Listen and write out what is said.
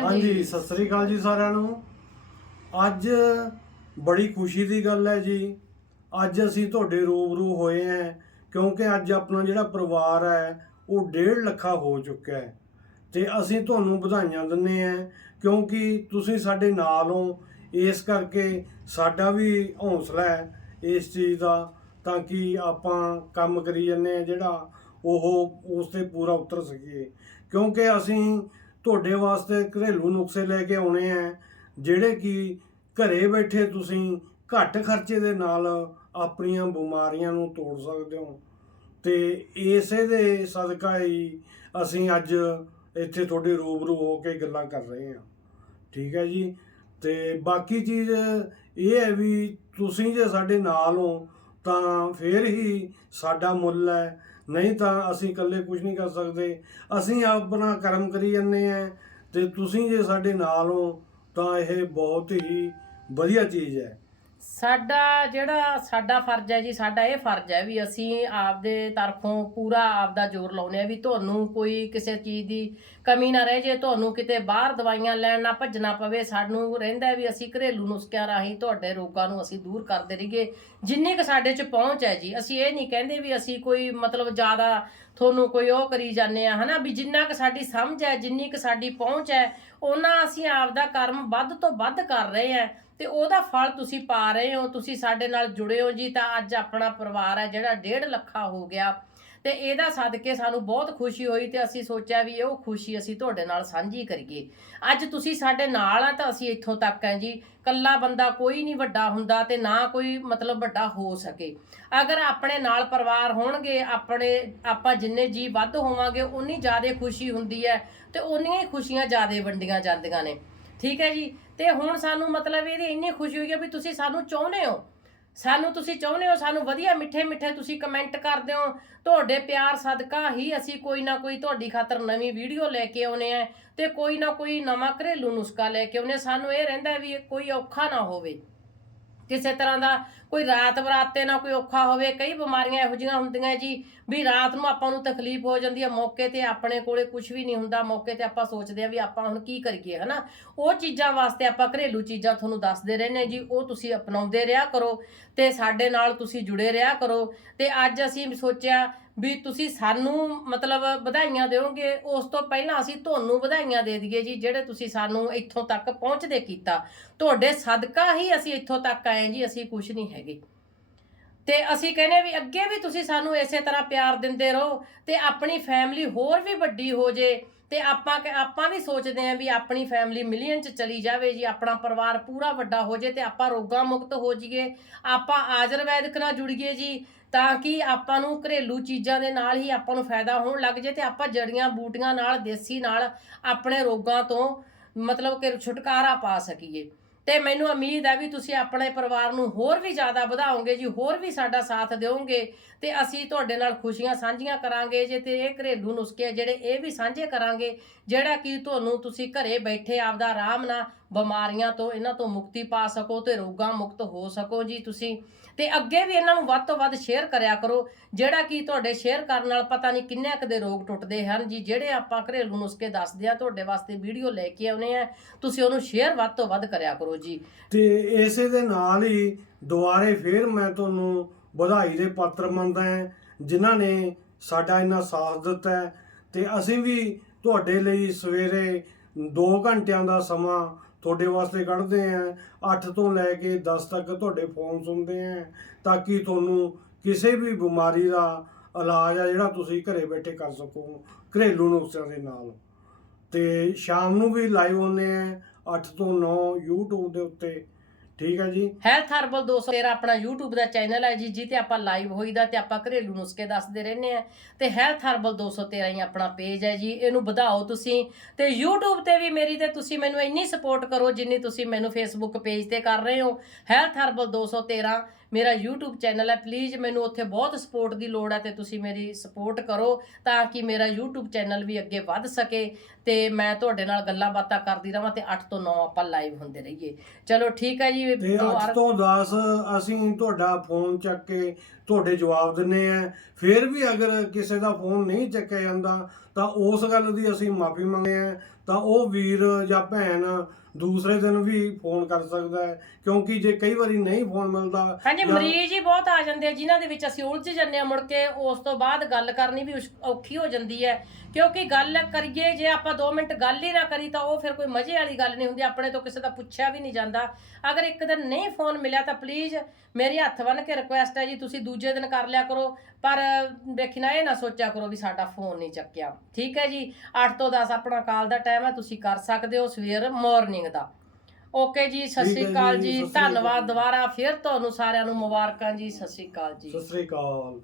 ਹਾਂਜੀ। ਸਤਿ ਸ੍ਰੀ ਅਕਾਲ ਜੀ ਸਾਰਿਆਂ ਨੂੰ। ਅੱਜ ਬੜੀ ਖੁਸ਼ੀ ਦੀ ਗੱਲ ਹੈ ਜੀ। ਅੱਜ ਅਸੀਂ ਤੁਹਾਡੇ ਰੂਬਰੂ ਹੋਏ ਹਾਂ, ਕਿਉਂਕਿ ਅੱਜ ਆਪਣਾ ਜਿਹੜਾ ਪਰਿਵਾਰ ਹੈ, ਉਹ 1.5 ਲੱਖਾ ਹੋ ਚੁੱਕਾ ਹੈ। ਤੇ ਅਸੀਂ ਤੁਹਾਨੂੰ ਵਧਾਈਆਂ ਦਿੰਦੇ ਹਾਂ, ਕਿਉਂਕਿ ਤੁਸੀਂ ਸਾਡੇ ਨਾਲ ਹੋ ਇਸ ਕਰਕੇ ਸਾਡਾ ਵੀ ਹੌਸਲਾ ਹੈ ਇਸ ਚੀਜ਼ ਦਾ, ਤਾਂ ਕਿ ਆਪਾਂ ਕੰਮ ਕਰੀ ਜੰਨੇ ਆ ਜਿਹੜਾ ਉਹ ਉਸ ਤੇ ਪੂਰਾ ਉਤਰ ਸਕੀਏ। ਕਿਉਂਕਿ ਅਸੀਂ ਤੁਹਾਡੇ ਵਾਸਤੇ ਘਰੇਲੂ ਨੁਸਖੇ ਲੈ ਕੇ ਆਉਣੇ ਆ, ਜਿਹੜੇ ਕਿ ਘਰੇ ਬੈਠੇ ਤੁਸੀਂ ਘੱਟ ਖਰਚੇ ਦੇ ਨਾਲ ਆਪਣੀਆਂ ਬਿਮਾਰੀਆਂ ਨੂੰ ਤੋੜ ਸਕਦੇ ਹੋ। ਤੇ ਇਸੇ ਦੇ ਸਦਕਾ ਹੀ ਅਸੀਂ ਅੱਜ ਇੱਥੇ ਤੁਹਾਡੇ ਰੂਬਰੂ ਹੋ ਕੇ ਗੱਲਾਂ ਕਰ ਰਹੇ ਹਾਂ। ਠੀਕ ਹੈ ਜੀ? ਤੇ ਬਾਕੀ ਚੀਜ਼ ਇਹ ਹੈ ਵੀ ਤੁਸੀਂ ਜੇ ਸਾਡੇ ਨਾਲ ਹੋ, ਤਾਂ ਫੇਰ ਹੀ ਸਾਡਾ ਮੁੱਲ ਹੈ। ਨਹੀਂ ਤਾਂ ਅਸੀਂ ਇਕੱਲੇ ਕੁਝ ਨਹੀਂ ਕਰ ਸਕਦੇ। ਅਸੀਂ ਆਪਣਾ ਕਰਮ ਕਰੀ ਜੰਨੇ ਆ ਤੇ ਤੁਸੀਂ ਜੇ ਸਾਡੇ ਨਾਲ ਹੋ ਤਾਂ ਇਹ ਬਹੁਤ ਹੀ ਵਧੀਆ ਚੀਜ਼ ਹੈ। ਸਾਡਾ ਜਿਹੜਾ ਸਾਡਾ ਫਰਜ਼ ਹੈ ਜੀ, ਸਾਡਾ ਇਹ ਫਰਜ਼ ਹੈ ਵੀ ਅਸੀਂ ਆਪਦੇ ਤਰਫੋਂ ਪੂਰਾ ਆਪਦਾ ਜ਼ੋਰ ਲਾਉਨੇ ਆ ਵੀ ਤੁਹਾਨੂੰ ਕੋਈ ਕਿਸੇ ਚੀਜ਼ ਦੀ ਕਮੀ ਨਾ ਰਹਿ, ਜੇ ਤੁਹਾਨੂੰ ਕਿਤੇ ਬਾਹਰ ਦਵਾਈਆਂ ਲੈਣ ਨਾ ਭੱਜਣਾ ਪਵੇ, ਸਾਨੂੰ ਰਹਿੰਦਾ ਵੀ ਅਸੀਂ ਘਰੇਲੂ ਨੁਸਖਿਆਂ ਰਾਹੀਂ ਤੁਹਾਡੇ ਰੋਗਾਂ ਨੂੰ ਅਸੀਂ ਦੂਰ ਕਰਦੇ ਰਹੀਏ। ਜਿੰਨੀ ਕੁ ਸਾਡੇ 'ਚ ਪਹੁੰਚ ਹੈ ਜੀ, ਅਸੀਂ ਇਹ ਨਹੀਂ ਕਹਿੰਦੇ ਵੀ ਅਸੀਂ ਕੋਈ ਮਤਲਬ ਜ਼ਿਆਦਾ ਤੁਹਾਨੂੰ ਕੋਈ ਉਹ ਕਰੀ ਜਾਂਦੇ ਆ ਹਨਾ? ਵੀ ਜਿੰਨਾ ਕੁ ਸਾਡੀ ਸਮਝ ਹੈ, ਜਿੰਨੀ ਕੁ ਸਾਡੀ ਪਹੁੰਚ ਹੈ, ਉਹਨਾਂ ਅਸੀਂ ਆਪਦਾ ਕਰਮ ਵੱਧ ਤੋਂ ਵੱਧ ਕਰ ਰਹੇ ਆ ਤੇ ਉਹਦਾ ਫਲ ਤੁਸੀਂ ਪਾ ਰਹੇ ਹੋ, ਤੁਸੀਂ ਸਾਡੇ ਨਾਲ ਜੁੜੇ ਹੋ ਜੀ, ਤਾਂ ਅੱਜ ਆਪਣਾ ਪਰਿਵਾਰ ਹੈ ਜਿਹੜਾ 1.5 ਲੱਖਾ ਹੋ ਗਿਆ। ਤੇ ਇਹਦਾ ਸਦਕੇ ਸਾਨੂੰ ਬਹੁਤ ਖੁਸ਼ੀ ਹੋਈ ਤੇ ਅਸੀਂ ਸੋਚਿਆ ਵੀ ਉਹ ਖੁਸ਼ੀ ਅਸੀਂ ਤੁਹਾਡੇ ਨਾਲ ਸਾਂਝੀ ਕਰੀਏ। ਅੱਜ ਤੁਸੀਂ ਸਾਡੇ ਨਾਲ ਆ ਤਾਂ ਅਸੀਂ ਇੱਥੋਂ ਤੱਕ ਹੈ ਜੀ ਕੱਲਾ ਬੰਦਾ ਕੋਈ ਨਹੀਂ ਵੱਡਾ ਹੁੰਦਾ ਤੇ ਨਾ ਕੋਈ ਮਤਲਬ ਵੱਡਾ ਹੋ ਸਕੇ। ਅਗਰ ਆਪਣੇ ਨਾਲ ਪਰਿਵਾਰ ਹੋਣਗੇ, ਆਪਣੇ, ਆਪਾਂ ਜਿੰਨੇ ਜੀ ਵੱਧ ਹੋਵਾਂਗੇ, ਉਨੀ ਜ਼ਿਆਦਾ ਖੁਸ਼ੀ ਹੁੰਦੀ ਹੈ ਤੇ ਉਨੀਆਂ ਹੀ ਖੁਸ਼ੀਆਂ ਜ਼ਿਆਦਾ ਵੰਡੀਆਂ ਜਾਂਦੀਆਂ ਨੇ। ਠੀਕ ਹੈ ਜੀ? ਤੇ ਹੁਣ ਸਾਨੂੰ ਮਤਲਬ ਇਹਦੀ ਇੰਨੀ ਖੁਸ਼ੀ ਹੋਈ ਹੈ ਵੀ ਤੁਸੀਂ ਸਾਨੂੰ ਚਾਹੁੰਦੇ ਹੋ। ਸਾਨੂੰ ਤੁਸੀਂ ਚਾਹੁੰਦੇ ਹੋ, ਸਾਨੂੰ ਵਧੀਆ ਮਿੱਠੇ ਮਿੱਠੇ ਤੁਸੀਂ ਕਮੈਂਟ ਕਰਦੇ ਹੋ। ਤੁਹਾਡੇ ਪਿਆਰ ਸਦਕਾ ਹੀ ਅਸੀਂ ਕੋਈ ਨਾ ਕੋਈ ਤੁਹਾਡੀ ਖਾਤਰ ਨਵੀਂ ਵੀਡੀਓ ਲੈ ਕੇ ਆਉਨੇ ਆ ਤੇ ਕੋਈ ਨਾ ਕੋਈ ਨਵਾਂ ਘਰੇਲੂ ਨੁਸਖਾ ਲੈ ਕੇ ਆਉਨੇ ਸਾਨੂੰ ਇਹ ਰਹਿੰਦਾ ਵੀ ਕੋਈ ਔਖਾ ਨਾ ਹੋਵੇ। ਕਿਸੇ ਤਰ੍ਹਾਂ ਦਾ ਕੋਈ ਰਾਤ ਬਰਾਤੇ ਨਾ ਕੋਈ ਔਖਾ ਹੋਵੇ, ਕਈ ਬਿਮਾਰੀਆਂ ਇਹੋ ਜਿਹੀਆਂ ਹੁੰਦੀਆਂ ਜੀ, ਵੀ ਰਾਤ ਨੂੰ ਆਪਾਂ ਨੂੰ ਤਕਲੀਫ ਹੋ ਜਾਂਦੀ ਹੈ ਮੌਕੇ ਤੇ ਆਪਣੇ ਕੋਲੇ ਕੁਝ ਵੀ ਨਹੀਂ ਹੁੰਦਾ, ਮੌਕੇ ਤੇ ਆਪਾਂ ਸੋਚਦੇ ਆ ਵੀ ਆਪਾਂ ਹੁਣ ਕੀ ਕਰੀਏ, ਹਨਾ? ਉਹ ਚੀਜ਼ਾਂ ਵਾਸਤੇ ਆਪਾਂ ਘਰੇਲੂ ਚੀਜ਼ਾਂ ਤੁਹਾਨੂੰ ਦੱਸਦੇ ਰਹਿੰਦੇ ਜੀ, ਉਹ ਤੁਸੀਂ ਅਪਣਾਉਂਦੇ ਰਿਹਾ ਕਰੋ ਤੇ ਸਾਡੇ ਨਾਲ ਤੁਸੀਂ ਜੁੜੇ ਰਿਹਾ ਕਰੋ ਤੇ ਅੱਜ ਅਸੀਂ ਸੋਚਿਆ ਵੀ ਤੁਸੀਂ ਸਾਨੂੰ ਮਤਲਬ ਵਧਾਈਆਂ ਦਿਓਗੇ, ਉਸ ਤੋਂ ਪਹਿਲਾਂ ਅਸੀਂ ਤੁਹਾਨੂੰ ਵਧਾਈਆਂ ਦੇ ਦਈਏ ਜੀ, ਜਿਹੜੇ ਤੁਸੀਂ ਸਾਨੂੰ ਇੱਥੋਂ ਤੱਕ ਪਹੁੰਚਦੇ ਕੀਤਾ। ਤੁਹਾਡੇ ਸਦਕਾ ਹੀ ਅਸੀਂ ਇੱਥੋਂ ਤੱਕ ਆਏ ਜੀ, ਅਸੀਂ ਕੁਝ ਨਹੀਂ ਹੈਗੇ। ਤੇ ਅਸੀਂ ਕਹਿੰਦੇ ਵੀ ਅੱਗੇ ਵੀ ਤੁਸੀਂ ਸਾਨੂੰ ਇਸੇ ਤਰ੍ਹਾਂ ਪਿਆਰ ਦਿੰਦੇ ਰਹੋ ਤੇ ਆਪਣੀ ਫੈਮਿਲੀ ਹੋਰ ਵੀ ਵੱਡੀ ਹੋ ਜੇ। ਤੇ ਆਪਾਂ ਕ- ਆਪਾਂ ਵੀ ਸੋਚਦੇ ਆਂ ਵੀ ਆਪਣੀ ਫੈਮਿਲੀ ਮਿਲੀਅਨ ਚ ਚਲੀ ਜਾਵੇ ਜੀ, ਆਪਣਾ ਪਰਿਵਾਰ ਪੂਰਾ ਵੱਡਾ ਹੋ ਜੇ ਤੇ ਆਪਾਂ ਰੋਗਾਂ ਮੁਕਤ ਹੋ ਜਾਈਏ, ਆਪਾਂ ਆਯੁਰਵੈਦਿਕ ਨਾਲ ਜੁੜੀਏ ਜੀ, ਤਾਂ ਕਿ ਆਪਾਂ ਨੂੰ ਘਰੇਲੂ ਚੀਜ਼ਾਂ ਦੇ ਨਾਲ ਹੀ ਆਪਾਂ ਨੂੰ ਫਾਇਦਾ ਹੋਣ ਲੱਗ ਜੇ ਤੇ ਆਪਾਂ ਜੜੀਆਂ ਬੂਟੀਆਂ ਨਾਲ, ਦੇਸੀ ਨਾਲ ਆਪਣੇ ਰੋਗਾਂ ਤੋਂ ਮਤਲਬ ਕਿ ਛੁਟਕਾਰਾ ਪਾ ਸਕੀਏ। ਤੇ ਮੈਨੂੰ ਉਮੀਦ ਹੈ ਵੀ ਤੁਸੀਂ ਆਪਣੇ ਪਰਿਵਾਰ ਨੂੰ ਹੋਰ ਵੀ ਜ਼ਿਆਦਾ ਵਧਾਓਗੇ ਜੀ, ਹੋਰ ਵੀ ਸਾਡਾ ਸਾਥ ਦਿਓਗੇ ਤੇ ਅਸੀਂ ਤੁਹਾਡੇ ਨਾਲ ਖੁਸ਼ੀਆਂ ਸਾਂਝੀਆਂ ਕਰਾਂਗੇ ਜੇ ਤੇ ਇਹ ਘਰੇਲੂ ਨੁਸਖੇ ਜਿਹੜੇ ਇਹ ਵੀ ਸਾਂਝੇ ਕਰਾਂਗੇ, ਜਿਹੜਾ ਕਿ ਤੁਹਾਨੂੰ ਤੁਸੀਂ ਘਰੇ ਬੈਠੇ ਆਪਦਾ ਆਰਾਮ ਨਾਲ ਬਿਮਾਰੀਆਂ ਤੋਂ ਇਹਨਾਂ ਤੋਂ ਮੁਕਤੀ ਪਾ ਸਕੋ ਤੇ ਰੋਗਾਂ ਮੁਕਤ ਹੋ ਸਕੋ ਜੀ ਤੁਸੀਂ। ਤੇ ਅੱਗੇ ਵੀ ਇਹਨਾਂ ਨੂੰ ਵੱਧ ਤੋਂ ਵੱਧ ਸ਼ੇਅਰ ਕਰਿਆ ਕਰੋ, ਜਿਹੜਾ ਕਿ ਤੁਹਾਡੇ ਸ਼ੇਅਰ ਕਰਨ ਨਾਲ ਪਤਾ ਨਹੀਂ ਕਿੰਨੇ ਕੁ ਦੇ ਰੋਗ ਟੁੱਟਦੇ ਹਨ ਜੀ। ਜਿਹੜੇ ਆਪਾਂ ਘਰੇਲੂ ਨੁਸਖੇ ਦੱਸਦੇ ਆ ਤੁਹਾਡੇ ਵਾਸਤੇ ਵੀਡੀਓ ਲੈ ਕੇ ਆਉਨੇ ਆ ਤੁਸੀਂ ਉਹਨੂੰ ਸ਼ੇਅਰ ਵੱਧ ਤੋਂ ਵੱਧ ਕਰਿਆ ਕਰੋ ਜੀ। ਤੇ ਇਸੇ ਦੇ ਨਾਲ ਹੀ ਦੁਬਾਰੇ ਫੇਰ ਮੈਂ ਤੁਹਾਨੂੰ ਵਧਾਈ ਦੇ ਪਾਤਰ ਮੰਨਦਾ ਹਾਂ, ਜਿਨ੍ਹਾਂ ਨੇ ਸਾਡਾ ਇੰਨਾ ਸਾਥ ਦਿੱਤਾ ਹੈ। ਤੇ ਅਸੀਂ ਵੀ ਤੁਹਾਡੇ ਲਈ ਸਵੇਰੇ 2 ਘੰਟਿਆਂ ਦਾ ਸਮਾਂ ਤੁਹਾਡੇ ਵਾਸਤੇ ਕੱਢਦੇ ਆਂ। 8 ਤੋਂ ਲੈ ਕੇ 10 ਤੱਕ ਤੁਹਾਡੇ ਫੋਨ ਸੁਣਦੇ ਆਂ। ਤਾਂ ਕਿ ਤੁਹਾਨੂੰ ਕਿਸੇ ਵੀ ਬਿਮਾਰੀ ਦਾ ਇਲਾਜ ਆ ਜਿਹੜਾ ਤੁਸੀਂ ਘਰੇ ਬੈਠੇ ਕਰ ਸਕੋ, ਘਰੇਲੂ ਨੁਸਖਿਆਂ ਦੇ ਨਾਲ। ਤੇ ਸ਼ਾਮ ਨੂੰ ਵੀ ਲਾਈਵ ਹੁੰਦੇ ਆ 8 ਤੋਂ 9 YouTube ਦੇ ਉੱਤੇ। ਠੀਕ ਹੈ ਜੀ। ਹੈਲਥ ਹਰਬਲ 213 ਆਪਣਾ YouTube ਦਾ ਚੈਨਲ ਹੈ ਜੀ ਜਿੱਤੇ ਆਪਾਂ ਲਾਈਵ ਹੋਈਦਾ ਤੇ ਆਪਾਂ ਘਰੇਲੂ ਨੁਸਖੇ ਦੱਸਦੇ ਰਹਿੰਦੇ ਆ ਤੇ ਹੈਲਥ ਹਰਬਲ 213 ਹੀ ਆਪਣਾ ਪੇਜ ਹੈ ਜੀ, ਇਹਨੂੰ ਵਧਾਓ ਤੁਸੀਂ। ਤੇ YouTube ਤੇ ਵੀ ਮੇਰੀ ਤੇ ਤੁਸੀਂ ਮੈਨੂੰ ਇੰਨੀ ਸਪੋਰਟ ਕਰੋ ਜਿੰਨੀ ਤੁਸੀਂ ਮੈਨੂੰ Facebook ਪੇਜ ਤੇ ਕਰ ਰਹੇ ਹੋ। ਹੈਲਥ ਹਰਬਲ 213 ਮੇਰਾ YouTube ਚੈਨਲ ਹੈ ਪਲੀਜ਼ ਮੈਨੂੰ ਉੱਥੇ ਬਹੁਤ ਸਪੋਰਟ ਦੀ ਲੋੜ ਹੈ ਤੇ ਤੁਸੀਂ ਮੇਰੀ ਸਪੋਰਟ ਕਰੋ ਤਾਂ ਕਿ ਮੇਰਾ YouTube ਚੈਨਲ ਵੀ ਅੱਗੇ ਵੱਧ ਸਕੇ। ਤੇ ਮੈਂ ਤੁਹਾਡੇ ਨਾਲ ਗੱਲਾਂ ਬਾਤਾਂ ਕਰਦੀ ਰਵਾਂ ਤੇ 8 ਤੋਂ 9 ਆਪਾਂ ਲਾਈਵ ਹੁੰਦੇ ਰਹੀਏ। ਚਲੋ ਠੀਕ ਹੈ ਜੀ ਤੇ 8 ਤੋਂ 10 ਅਸੀਂ ਤੁਹਾਡਾ ਫੋਨ ਚੱਕ ਕੇ ਤੁਹਾਡੇ ਜਵਾਬ ਦਿੰਨੇ ਆ। ਫਿਰ ਵੀ ਅਗਰ ਕਿਸੇ ਦਾ ਫੋਨ ਨਹੀਂ ਚੱਕਿਆ ਜਾਂਦਾ ਤਾਂ ਉਸ ਗੱਲ ਦੀ ਅਸੀਂ ਮਾਫੀ ਮੰਗਦੇ ਆ ਤਾਂ ਉਹ ਵੀਰ ਜਾਂ ਭੈਣ ਦੂਸਰੇ ਦਿਨ ਵੀ ਫੋਨ ਕਰ ਸਕਦਾ ਹੈ ਕਿਉਂਕਿ ਜੇ ਕਈ ਵਾਰੀ ਨਹੀਂ ਫੋਨ ਮਿਲਦਾ ਹਾਂਜੀ ਜਾਂ- ਮਰੀਜ਼ ਹੀ ਬਹੁਤ ਆ ਜਾਂਦੇ ਆ ਜਿਨ੍ਹਾਂ ਦੇ ਵਿੱਚ ਅਸੀਂ ਉਲਝ ਜੰਨੇ ਆ ਮੁੜ ਕੇ ਉਸ ਤੋਂ ਬਾਅਦ ਗੱਲ ਕਰਨੀ ਵੀ ਉਸ਼- ਔਖੀ ਹੋ ਜਾਂਦੀ ਹੈ। ਕਿਉਂਕਿ ਗੱਲ ਕਰੀਏ ਜੇ ਆਪਾਂ 2 ਮਿੰਟ ਗੱਲ ਹੀ ਨਾ ਕਰੀ ਤਾਂ ਉਹ ਫਿਰ ਕੋਈ ਮਜ਼ੇ ਵਾਲੀ ਗੱਲ ਨਹੀਂ ਹੁੰਦੀ ਆਪਣੇ ਤੋਂ ਕਿਸੇ ਦਾ ਪੁੱਛਿਆ ਵੀ ਨਹੀਂ ਜਾਂਦਾ। ਅਗਰ ਇੱਕ ਦਿਨ ਨਹੀਂ ਫੋਨ ਮਿਲਿਆ ਤਾਂ ਪਲੀਜ਼ ਮੇਰੀ ਹੱਥ ਬੰਨ ਕੇ ਰਿਕੁਐਸਟ ਹੈ ਜੀ ਤੁਸੀਂ ਦੂਜੇ ਦਿਨ ਕਰ ਲਿਆ ਕਰੋ ਪਰ ਦੇਖੀ ਨਾ ਇਹ ਨਾ ਸੋਚਿਆ ਕਰੋ ਵੀ ਸਾਡਾ ਫੋਨ ਨਹੀਂ ਚੱਕਿਆ। ਠੀਕ ਹੈ ਜੀ? 8 ਤੋਂ 10 ਆਪਣਾ ਕਾਲ ਦਾ ਟਾਈਮ ਹੈ ਤੁਸੀਂ ਕਰ ਸਕਦੇ ਹੋ ਸਵੇਰ ਮਾਰਨਿੰਗ ਦਾ। ਓਕੇ ਜੀ ਸਤਿ ਠੀਕ ਸ਼੍ਰੀ ਅਕਾਲ ਜੀ, ਜੀ ਸਤਿ ਸ਼੍ਰੀ ਅਕਾਲ। ਧੰਨਵਾਦ ਦੁਬਾਰਾ ਫਿਰ ਤੁਹਾਨੂੰ ਸਾਰਿਆਂ ਨੂੰ ਮੁਬਾਰਕਾਂ ਜੀ ਸਤਿ ਸ਼੍ਰੀ ਅਕਾਲ ਜੀ। ਸਤਿ ਸ੍ਰੀ ਅਕਾਲ।